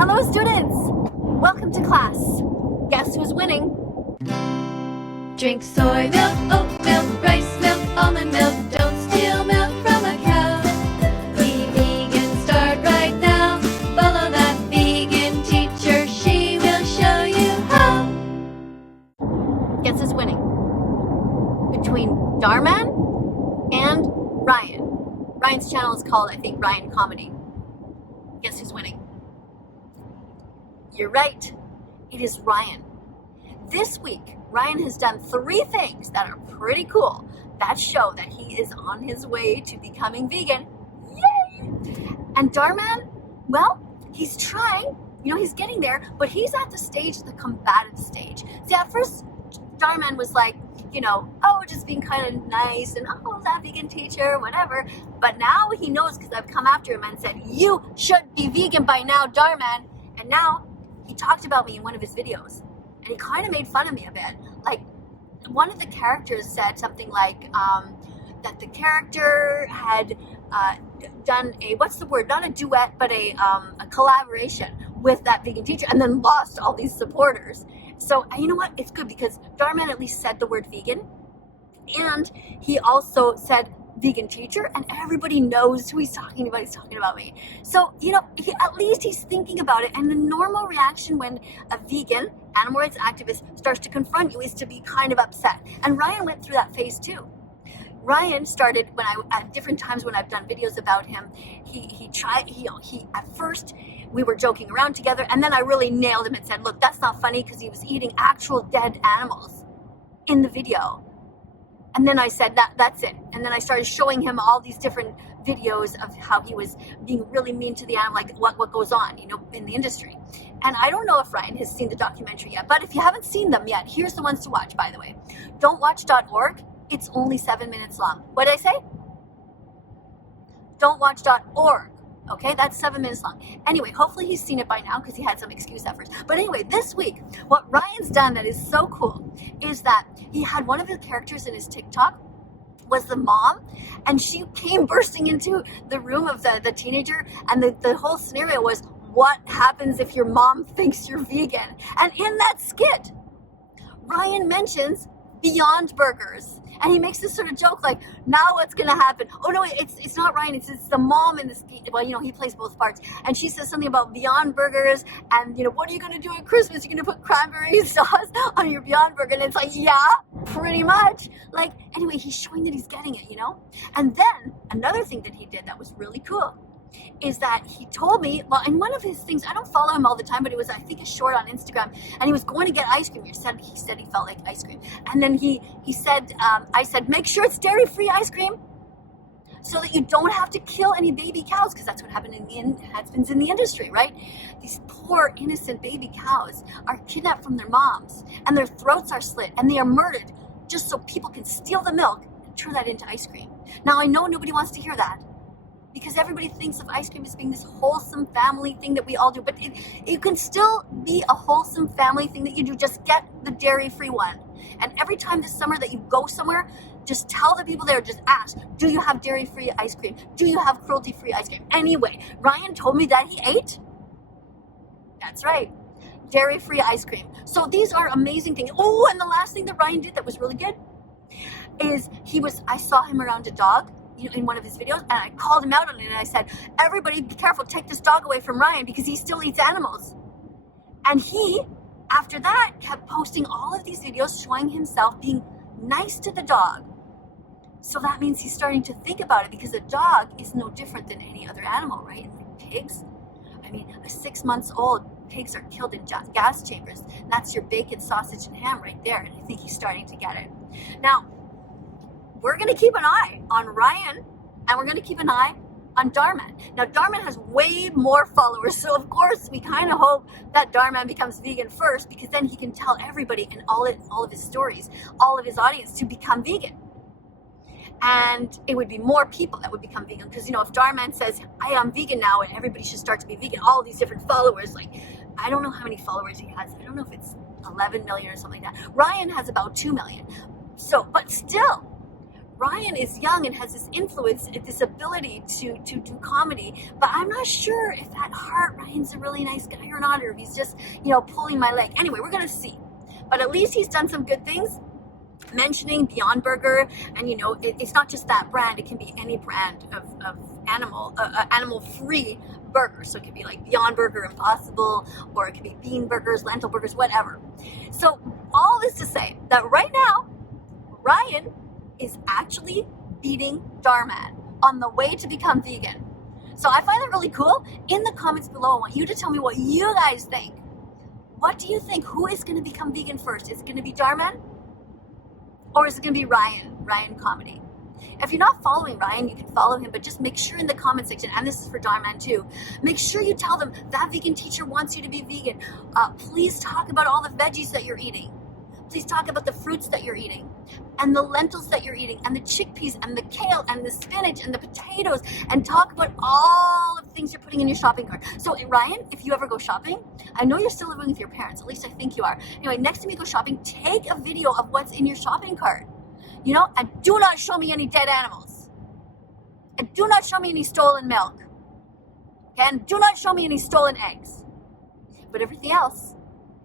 Hello students! Welcome to class. Guess who's winning? Drink soy milk, oat milk, rice milk, almond milk. Don't steal milk from a cow. Be vegan, start right now. Follow that vegan teacher, she will show you how. Guess who's winning? Between Dharman and Ryan. Ryan's channel is called, I think, Ryan Comedy. Guess who's winning? You're right. It is Ryan. This week, Ryan has done 3 things that are pretty cool that show that he is on his way to becoming vegan. Yay! And Dharman, well, he's trying, he's getting there, but he's at the stage, the combative stage. See, at first, Dharman was like, just being kind of nice and, that vegan teacher, whatever. But now he knows because I've come after him and said, you should be vegan by now, Dharman. And now he talked about me in one of his videos. And he kind of made fun of me a bit. Like, one of the characters said something like that the character had done not a duet, but a collaboration with that vegan teacher and then lost all these supporters. So, you know what? It's good because Dharman at least said the word vegan. And he also said vegan teacher, and everybody knows who he's talking about. He's talking about me. So, at least he's thinking about it. And the normal reaction when a vegan, animal rights activist, starts to confront you is to be kind of upset. And Ryan went through that phase too. Ryan started at different times when I've done videos about him, he at first we were joking around together, and then I really nailed him and said, look, that's not funny, because he was eating actual dead animals in the video. And then I said, that's it. And then I started showing him all these different videos of how he was being really mean to the animal, like what goes on, in the industry. And I don't know if Ryan has seen the documentary yet, but if you haven't seen them yet, here's the ones to watch, by the way. Don'twatch.org. It's only 7 minutes long. What did I say? Don'twatch.org. Okay, that's 7 minutes long. Anyway, hopefully he's seen it by now because he had some excuse at first. But anyway, this week, what Ryan's done that is so cool is that he had one of the characters in his TikTok was the mom, and she came bursting into the room of the teenager, and the whole scenario was, what happens if your mom thinks you're vegan? And in that skit, Ryan mentions Beyond Burgers. And he makes this sort of joke like, now what's going to happen? Oh, no, it's not Ryan. It's the mom in this. Well, he plays both parts. And she says something about Beyond Burgers. And, what are you going to do at Christmas? You're going to put cranberry sauce on your Beyond Burger. And it's like, yeah, pretty much. Like, anyway, he's showing that he's getting it, And then another thing that he did that was really cool is that he told me, well, in one of his things, I don't follow him all the time, but it was, I think, a short on Instagram, and he was going to get ice cream. He said he felt like ice cream. And then he said, I said, make sure it's dairy-free ice cream so that you don't have to kill any baby cows, because that's what happens in the industry, right? These poor, innocent baby cows are kidnapped from their moms, and their throats are slit, and they are murdered just so people can steal the milk and turn that into ice cream. Now, I know nobody wants to hear that, because everybody thinks of ice cream as being this wholesome family thing that we all do. But it can still be a wholesome family thing that you do. Just get the dairy-free one. And every time this summer that you go somewhere, just tell the people there, just ask, do you have dairy-free ice cream? Do you have cruelty-free ice cream? Anyway, Ryan told me that he ate. That's right. Dairy-free ice cream. So these are amazing things. Oh, and the last thing that Ryan did that was really good is I saw him around a dog, in one of his videos, and I called him out on it, and I said, everybody be careful, take this dog away from Ryan because he still eats animals. And he, after that, kept posting all of these videos showing himself being nice to the dog. So that means he's starting to think about it, because a dog is no different than any other animal, right? Like pigs. I mean, a 6 months old, pigs are killed in gas chambers. And that's your bacon, sausage, and ham right there. And I think he's starting to get it. Now, we're going to keep an eye on Ryan, and we're going to keep an eye on Dharman. Now, Dharman has way more followers, so of course we kind of hope that Dharman becomes vegan first, because then he can tell everybody in all of his stories, all of his audience, to become vegan. And it would be more people that would become vegan, because, if Dharman says, I am vegan now, and everybody should start to be vegan, all of these different followers, like, I don't know how many followers he has. I don't know if it's 11 million or something like that. Ryan has about 2 million. So, but still, Ryan is young and has this influence, this ability to do comedy, but I'm not sure if at heart Ryan's a really nice guy or not, or if he's just, pulling my leg. Anyway, we're going to see. But at least he's done some good things, mentioning Beyond Burger, and it's not just that brand, it can be any brand of animal-free burgers. So it could be like Beyond Burger Impossible, or it could be bean burgers, lentil burgers, whatever. So all this to say that right now, Ryan is actually beating Dharman on the way to become vegan. So I find that really cool. In the comments below, I want you to tell me what you guys think. What do you think? Who is going to become vegan first? Is it going to be Dharman? Or is it going to be Ryan Comedy? If you're not following Ryan, you can follow him, but just make sure in the comment section, and this is for Dharman too, make sure you tell them that vegan teacher wants you to be vegan. Please talk about all the veggies that you're eating. Please talk about the fruits that you're eating, and the lentils that you're eating, and the chickpeas, and the kale, and the spinach, and the potatoes, and talk about all of the things you're putting in your shopping cart. So Ryan, if you ever go shopping, I know you're still living with your parents, at least I think you are. Anyway, next time you go shopping, take a video of what's in your shopping cart, and do not show me any dead animals. And do not show me any stolen milk. Okay? And do not show me any stolen eggs. But everything else,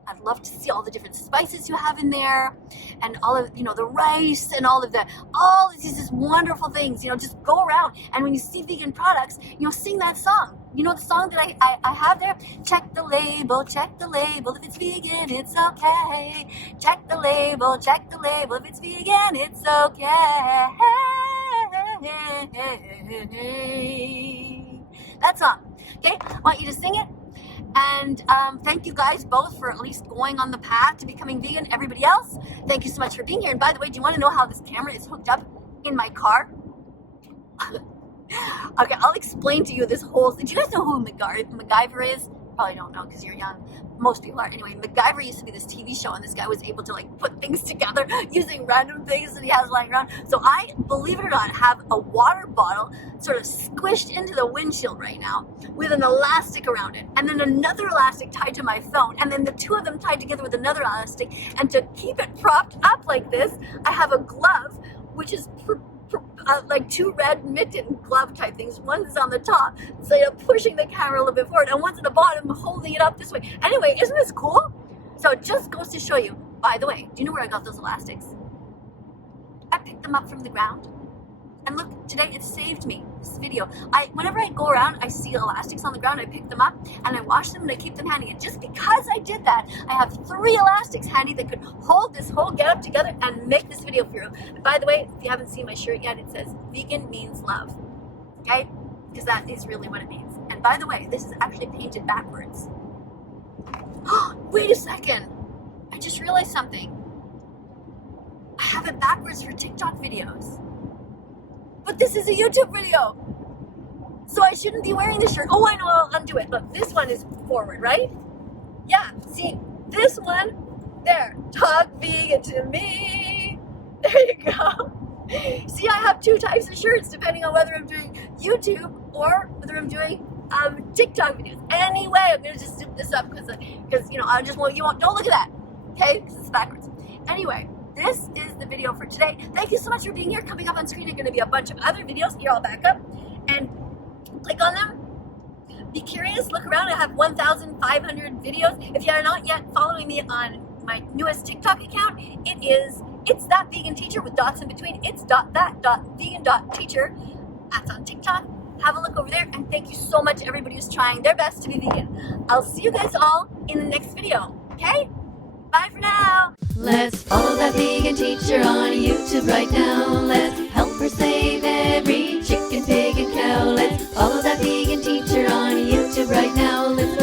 I'd love to see all the different spices you have in there, and all of, the rice, and all these wonderful things, just go around, and when you see vegan products, sing that song. The song that I have there? Check the label, if it's vegan, it's okay. Check the label, if it's vegan, it's okay. That song, okay? I want you to sing it. And thank you guys both for at least going on the path to becoming vegan. Everybody else, thank you so much for being here. And by the way, do you want to know how this camera is hooked up in my car? Okay, I'll explain to you this whole thing. Do you guys know who MacGyver is? Probably don't know because you're young. Most people are. Anyway, MacGyver used to be this TV show, and this guy was able to put things together using random things that he has lying around. So I, believe it or not, have a water bottle sort of squished into the windshield right now with an elastic around it, and then another elastic tied to my phone, and then the two of them tied together with another elastic. And to keep it propped up like this, I have a glove, which is like two red mitten glove type things. One's on the top, so you're pushing the camera a little bit forward, and one's at the bottom holding it up this way. Anyway, isn't this cool? So it just goes to show you. By the way, do you know where I got those elastics? I picked them up from the ground, and look, today it saved me this video. Whenever I go around, I see elastics on the ground, I pick them up and I wash them and I keep them handy. And just because I did that, I have 3 elastics handy that could hold this whole getup together and make this video for you. And by the way, if you haven't seen my shirt yet, it says vegan means love, okay? Because that is really what it means. And by the way, this is actually painted backwards. Wait a second, I just realized something. I have it backwards for TikTok videos. But this is a YouTube video, so I shouldn't be wearing this shirt. Oh, I know, I'll undo it. Look, this one is forward, right? Yeah, see, this one, there, talk vegan to me. There you go. See, I have 2 types of shirts depending on whether I'm doing YouTube or whether I'm doing TikTok videos. Anyway, I'm gonna just zip this up because I just want don't look at that, okay? Because it's backwards. Anyway. This is the video for today. Thank you so much for being here. Coming up on screen are going to be a bunch of other videos. Here, I'll back up and click on them. Be curious. Look around. I have 1,500 videos. If you are not yet following me on my newest TikTok account, it's That Vegan Teacher with dots in between. It's .that.vegan.teacher. That's on TikTok. Have a look over there. And thank you so much to everybody who's trying their best to be vegan. I'll see you guys all in the next video. Okay? Bye for now. Let's follow that vegan teacher on YouTube right now. Let's help her save every chicken, pig, and cow. Let's follow that vegan teacher on YouTube right now. Let's